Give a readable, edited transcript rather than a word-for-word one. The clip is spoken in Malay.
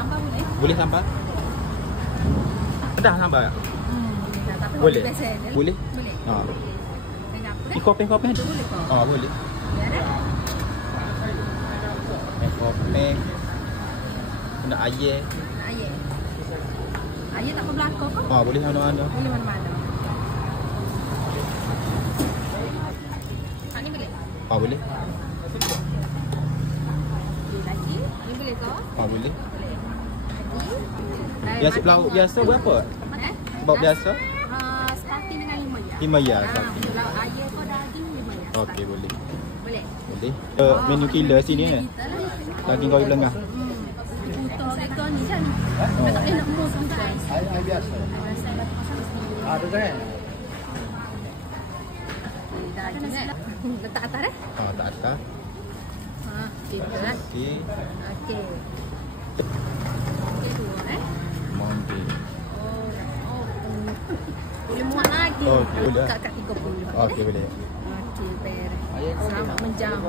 sambal boleh? Boleh sambal? Dah sambal? Tapi Boleh? biasa je. Boleh? Boleh. Ha. Dengan apa Ni kopi ada? Boleh kok. Oh, boleh. Ya dah. Kopi. Kena air. Ayah. Ayah tak apa belakang kok? Oh, boleh mana-mana. Boleh mana-mana. Ni boleh? Oh, boleh. Lagi? Ni boleh kok? Oh, boleh. Boleh. Lagi? Biasa lauk biasa berapa? Sebab biasa? Starting dengan 5 ya. 5 ya. Kalau ayah kau daging 5 ya. Okey, boleh. Boleh. Boleh. Menu killer sini ni. Daging kau lengah. Putus ekor ni kan. Kita tak boleh nak mus guys. Ayah biasa. Ada kan? Daging kan. Letak atas dah. Oh, tak atas. Ha, gitu lah. Okey. Okey. Okey dua Monday. Oh. Boleh muat lagi. Oh, boleh. Kat 30. Okey, boleh. Okey, beres. Selamat menjam.